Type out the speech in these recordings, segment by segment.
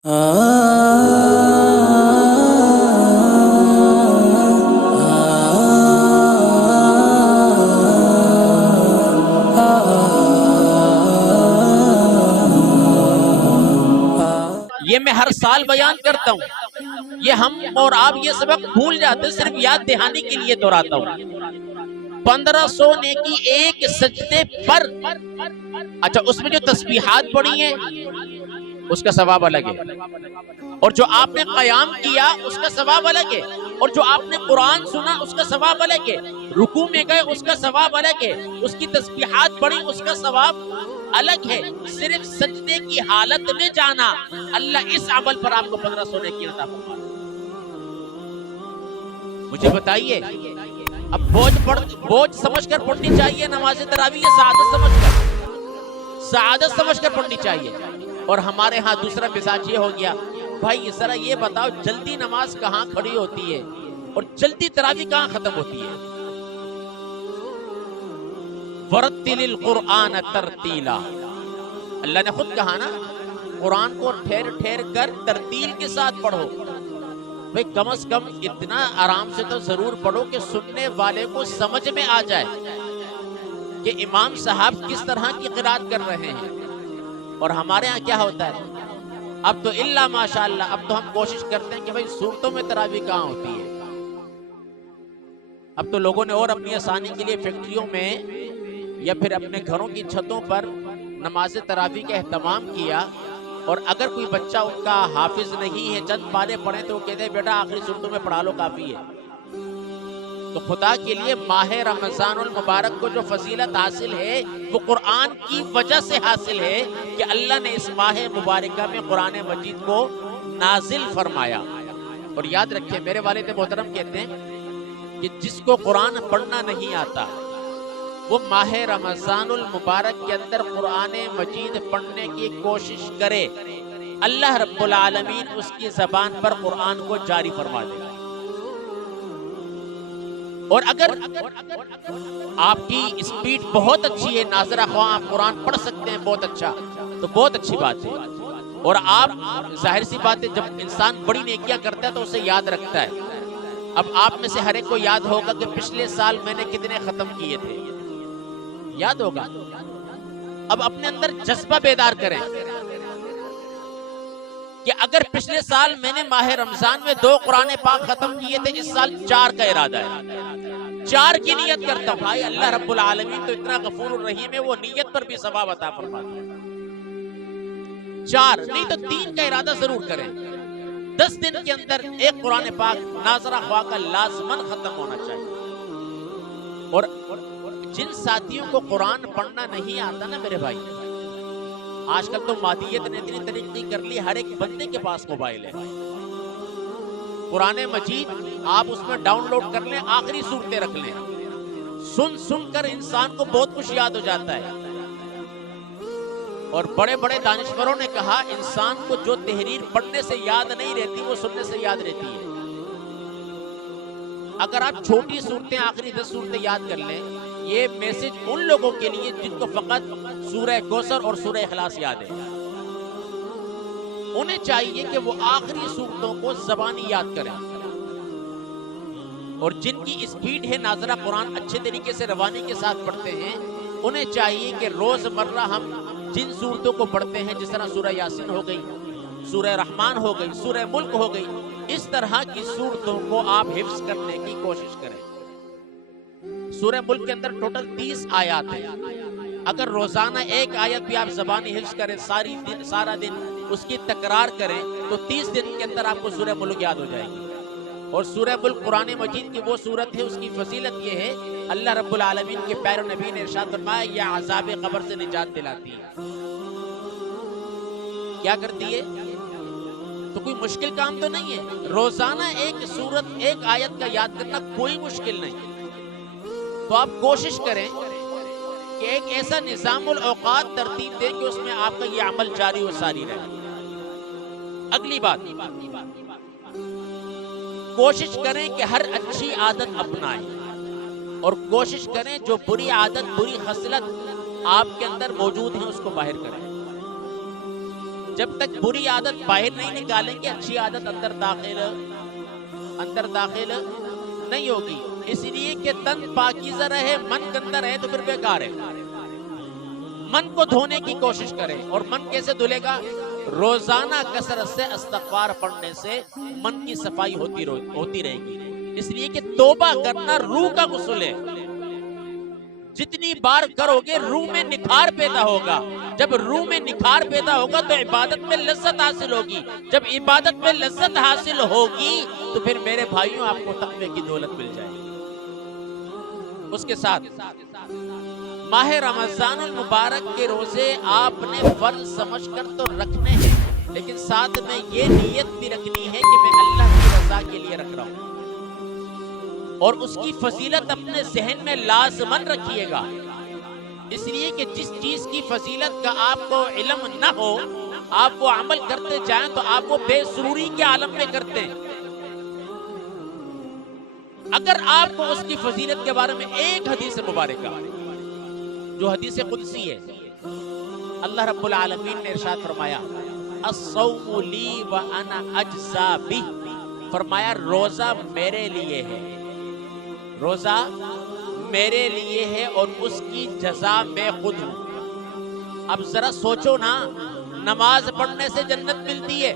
یہ میں ہر سال بیان کرتا ہوں، یہ ہم اور آپ یہ سبق بھول جاتے ہیں، صرف یاد دہانی کے لیے دہراتا ہوں۔ 1500 نیکی ایک سجدے پر، اچھا اس میں جو تسبیحات پڑھی ہیں اس کا ثواب الگ ہے، اور جو آپ نے قیام کیا اس کا ثواب الگ ہے، اور جو آپ نے قرآن سنا اس کا ثواب الگ ہے، رکوع میں گئے اس کا ثواب الگ ہے، اس کی تسبیحات پڑھی اس کا ثواب الگ ہے۔ صرف سجدے کی حالت میں جانا، اللہ اس عمل پر آپ کو 1500 نیکی عطا فرمائے۔ مجھے بتائیے، اب بوجھ سمجھ کر پڑھنی چاہیے نماز تراویح، یا سعادت سمجھ کر پڑھنی چاہیے؟ اور ہمارے ہاں دوسرا مزاج یہ ہو گیا، بھائی ذرا یہ بتاؤ جلدی نماز کہاں کھڑی ہوتی ہے اور جلدی تراویح کہاں ختم ہوتی ہے؟ وَرَتِّلِ الْقُرْآنَ تَرْتِيلًا، اللہ نے خود کہا نا، قرآن کو ٹھہر ٹھہر کر ترتیل کے ساتھ پڑھو۔ بھئی کم از کم اتنا آرام سے تو ضرور پڑھو کہ سننے والے کو سمجھ میں آ جائے کہ امام صاحب کس طرح کی قرات کر رہے ہیں۔ اور ہمارے ہاں کیا ہوتا ہے اب تو الا ماشاءاللہ، اب تو ہم کوشش کرتے ہیں کہ بھئی صورتوں میں تراویح کہاں ہوتی ہے۔ اب تو لوگوں نے اور اپنی آسانی کے لیے فیکٹریوں میں یا پھر اپنے گھروں کی چھتوں پر نماز تراویح کا اہتمام کیا، اور اگر کوئی بچہ ان کا حافظ نہیں ہے، چند پارے پڑھیں تو وہ کہتے ہیں بیٹا آخری صورتوں میں پڑھا لو کافی ہے۔ تو خدا کے لیے ماہ رمضان المبارک کو جو فضیلت حاصل ہے وہ قرآن کی وجہ سے حاصل ہے کہ اللہ نے اس ماہ مبارکہ میں قرآن مجید کو نازل فرمایا۔ اور یاد رکھیں، میرے والد محترم کہتے ہیں کہ جس کو قرآن پڑھنا نہیں آتا وہ ماہ رمضان المبارک کے اندر قرآن مجید پڑھنے کی کوشش کرے، اللہ رب العالمین اس کی زبان پر قرآن کو جاری فرما دے گا۔ اور اگر آپ کی اسپیڈ بہت اچھی ہے، ناظرہ خواہ آپ قرآن پڑھ سکتے ہیں بہت اچھا، تو بہت اچھی بات ہے۔ اور آپ ظاہر سی بات ہے جب انسان بڑی نیکیاں کرتا ہے تو اسے یاد رکھتا ہے۔ اب آپ میں سے ہر ایک کو یاد ہوگا کہ پچھلے سال میں نے کتنے ختم کیے تھے، یاد ہوگا۔ اب اپنے اندر جذبہ بیدار کریں کہ اگر پچھلے سال میں نے ماہ رمضان میں 2 قرآن پاک ختم کیے تھے، اس سال 4 کا ارادہ ہے، 4 کی نیت کرتا ہوں۔ بھائی اللہ رب العالمین تو اتنا غفور الرحیم ہے، وہ نیت پر بھی ثواب عطا فرماتا ہے۔ 4 نہیں تو 3 کا ارادہ ضرور کریں۔ 10 دن کے اندر ایک قرآن پاک ناظرہ خواہ کا لازماً ختم ہونا چاہیے۔ اور جن ساتھیوں کو قرآن پڑھنا نہیں آتا نا میرے بھائی، آج کل تو مادیت نے اتنی ترقی کر لی، ہر ایک بندے کے پاس موبائل ہے۔ قرآن مجید آپ اس میں ڈاؤن لوڈ کر لیں، آخری صورتیں رکھ لیں، سن کر انسان کو بہت کچھ یاد ہو جاتا ہے۔ اور بڑے بڑے دانشوروں نے کہا انسان کو جو تحریر پڑھنے سے یاد نہیں رہتی وہ سننے سے یاد رہتی ہے۔ اگر آپ چھوٹی صورتیں، آخری 10 صورتیں یاد کر لیں، یہ میسج ان لوگوں کے لیے جن کو فقط سورہ کوثر اور سورہ اخلاص یاد ہے، انہیں چاہیے کہ وہ آخری صورتوں کو زبانی یاد کریں۔ اور جن کی اسپیڈ ہے ناظرہ قرآن اچھے طریقے سے روانی کے ساتھ پڑھتے ہیں، انہیں چاہیے کہ روز مرہ ہم جن صورتوں کو پڑھتے ہیں، جس طرح سورہ یاسین ہو گئی، سورہ رحمان ہو گئی، سورہ ملک ہو گئی، اس طرح کی صورتوں کو آپ حفظ کرنے کی کوشش کریں۔ سورہ ملک کے اندر ٹوٹل 30 آیات ہیں، اگر روزانہ ایک آیت بھی آپ زبانی حفظ کریں، سارا دن اس کی تکرار کریں، تو 30 دن کے اندر آپ کو سورہ ملک یاد ہو جائے گی۔ اور سورہ ملک قرآن مجید کی وہ سورت ہے، اس کی فضیلت یہ ہے، اللہ رب العالمین کے پیارے نبی نے ارشاد فرمایا یہ عذاب قبر سے نجات دلاتی ہے۔ کیا کرتی ہے؟ تو کوئی مشکل کام تو نہیں ہے، روزانہ ایک سورت، ایک آیت کا یاد کرنا کوئی مشکل نہیں۔ تو آپ کوشش کریں کہ ایک ایسا نظام الاوقات ترتیب دیں کہ اس میں آپ کا یہ عمل جاری و ساری رہے۔ اگلی بات، کوشش کریں کہ ہر اچھی عادت اپنائیں، اور کوشش کریں جو بری عادت، بری خصلت آپ کے اندر موجود ہیں اس کو باہر کریں۔ جب تک بری عادت باہر نہیں نکالیں گے اچھی عادت اندر داخل نہیں ہوگی. اس لیے کہ تن پاکیزہ رہے من گندا رہے تو پھر بیکار ہے. من کو دھونے کی کوشش کریں. اور من کیسے دھلے گا؟ روزانہ کثرت سے استغفار پڑھنے سے من کی صفائی ہوتی رہے گی. اس لیے کہ توبہ کرنا روح کا غسل ہے. جتنی بار کرو گے روح میں نکھار پیدا ہوگا. جب روح میں نکھار پیدا ہوگا تو عبادت میں لذت حاصل ہوگی. جب عبادت میں لذت حاصل ہوگی تو پھر میرے بھائیوں آپ کو تقوی کی دولت مل جائے گی. اس کے ساتھ ماہ رمضان المبارک کے روزے آپ نے فرض سمجھ کر تو رکھنے ہیں، لیکن ساتھ میں یہ نیت بھی رکھنی ہے کہ میں اللہ کی رضا کے لیے رکھ رہا ہوں. اور اس کی فضیلت اپنے ذہن میں لازمن رکھیے گا. اس لیے کہ جس چیز کی فضیلت کا آپ کو علم نہ ہو، آپ وہ عمل کرتے جائیں تو آپ وہ بے سروری کے عالم میں کرتے ہیں. اگر آپ کو اس کی فضیلت کے بارے میں ایک حدیث مبارکہ جو حدیث قدسی ہے، اللہ رب العالمین نے ارشاد فرمایا الصوم لی وانا اجزا بہ، فرمایا روزہ میرے لیے ہے، روزہ میرے لیے ہے اور اس کی جزا میں خود ہوں. اب ذرا سوچو نا، نماز پڑھنے سے جنت ملتی ہے،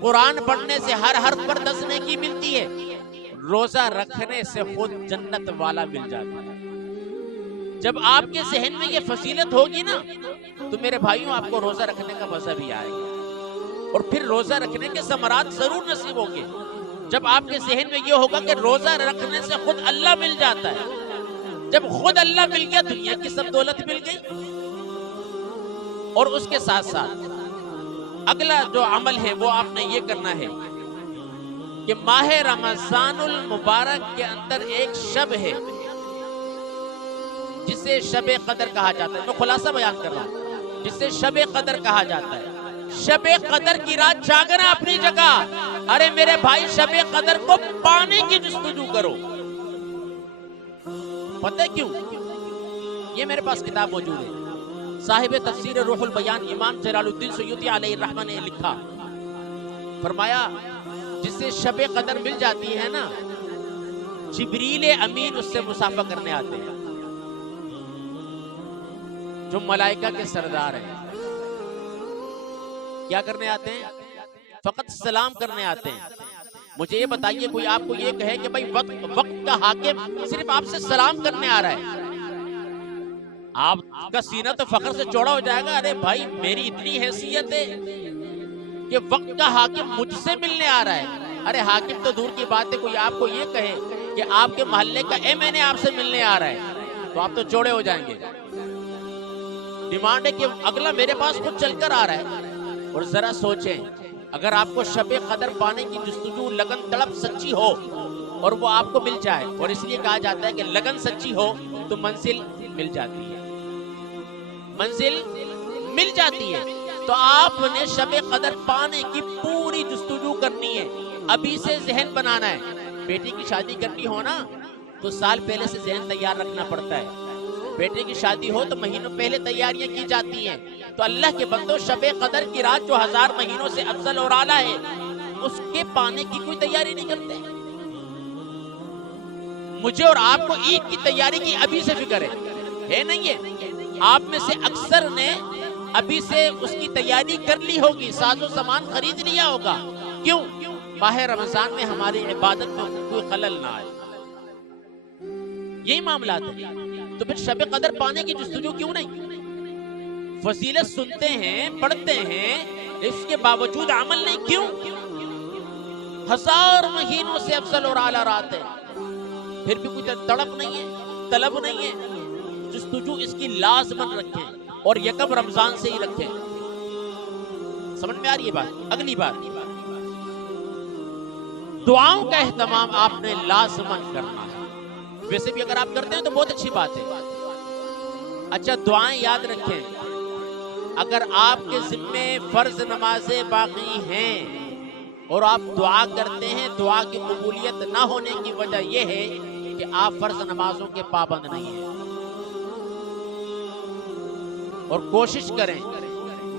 قرآن پڑھنے سے ہر حرف پر 10 نیکی ملتی ہے، روزہ رکھنے سے خود جنت والا مل جاتا ہے. جب آپ کے ذہن میں یہ فضیلت ہوگی نا تو میرے بھائیوں آپ کو روزہ رکھنے کا مزہ بھی آئے گا، اور پھر روزہ رکھنے کے ثمرات ضرور نصیب ہوں گے. جب آپ کے ذہن میں یہ ہوگا کہ روزہ رکھنے سے خود اللہ مل جاتا ہے، جب خود اللہ مل گیا دنیا کی سب دولت مل گئی. اور اس کے ساتھ ساتھ اگلا جو عمل ہے وہ آپ نے یہ کرنا ہے کہ ماہ رمضان المبارک کے اندر ایک شب ہے جسے شب قدر کہا جاتا ہے. میں خلاصہ بیان کر رہا ہوں، جسے شب قدر کہا جاتا ہے. شب قدر کی رات جاگنا اپنی جگہ. ارے میرے بھائی شب قدر کو پانے کی جستجو کرو. پتہ ہے کیوں؟ یہ میرے پاس کتاب موجود ہے، صاحب تفسیر روح البیان امام جلال الدین سیوطی علیہ الرحمہ نے لکھا، فرمایا جسے شب قدر مل جاتی ہے نا، جبریل امین اس سے مصافحہ کرنے آتے ہیں، جو ملائکہ کے سردار ہیں. کیا کرنے آتے ہیں؟ فقط سلام کرنے آتے ہیں. مجھے یہ بتائیے کوئی آپ کو یہ کہے کہ بھائی وقت کا حاکم صرف آپ سے سلام کرنے آ رہا ہے، آپ کا سینہ تو فخر سے چوڑا ہو جائے گا. ارے بھائی میری اتنی حیثیت ہے کہ وقت کا حاکم مجھ سے ملنے آ رہا ہے. ارے حاکم تو دور کی بات ہے، کوئی آپ کو یہ کہے کہ آپ کے محلے کا میں نے آپ سے ملنے آ رہا ہے تو آپ تو چوڑے ہو جائیں گے. ڈیمانڈ ہے کہ اگلا میرے پاس خود چل کر آ رہا ہے. اور ذرا سوچیں، اگر آپ کو شب قدر پانے کی جستجو لگن طلب سچی ہو اور وہ آپ کو مل جائے، اور اس لیے کہا جاتا ہے کہ لگن سچی ہو تو منزل مل جاتی ہے، منزل مل جاتی ہے. تو آپ نے شب قدر پانے کی پوری جستجو کرنی ہے، ابھی سے ذہن بنانا ہے. بیٹی کی شادی کرنی ہو نا تو سال پہلے سے ذہن تیار رکھنا پڑتا ہے. بیٹے کی شادی ہو تو مہینوں پہلے تیاریاں کی جاتی ہیں. تو اللہ کے بندو شب قدر کی رات جو 1000 مہینوں سے افضل اور اعلیٰ ہے، اس کے پانے کی کوئی تیاری نہیں کرتے. مجھے اور آپ کو عید کی تیاری کی ابھی سے فکر ہے نہیں ہے؟ آپ میں سے اکثر نے ابھی سے اس کی تیاری کر لی ہوگی، ساز و سامان خرید لیا ہوگا. کیوں؟ ماہ رمضان میں ہماری عبادت میں کوئی خلل نہ آئے. یہی معاملات ہیں. تو پھر شب قدر پانے کی جستجو کیوں نہیں؟ فضیلت سنتے ہیں، پڑھتے ہیں، اس کے باوجود عمل نہیں. کیوں؟ 1000 مہینوں سے افضل اور اعلیٰ رات ہے، پھر بھی کوئی تڑپ نہیں ہے، طلب نہیں ہے. جستجو اس کی لازمن رکھیں اور یکم رمضان سے ہی رکھیں. سمجھ میں آ رہی ہے بات؟ اگلی بات، دعاؤں کا اہتمام آپ نے لازمن کرنا ہے. ویسے بھی اگر آپ کرتے ہیں تو بہت اچھی بات ہے. اچھا دعائیں یاد رکھیں، اگر آپ کے ذمے فرض نمازیں باقی ہیں اور آپ دعا کرتے ہیں، دعا کی قبولیت نہ ہونے کی وجہ یہ ہے کہ آپ فرض نمازوں کے پابند نہیں ہیں. اور کوشش کریں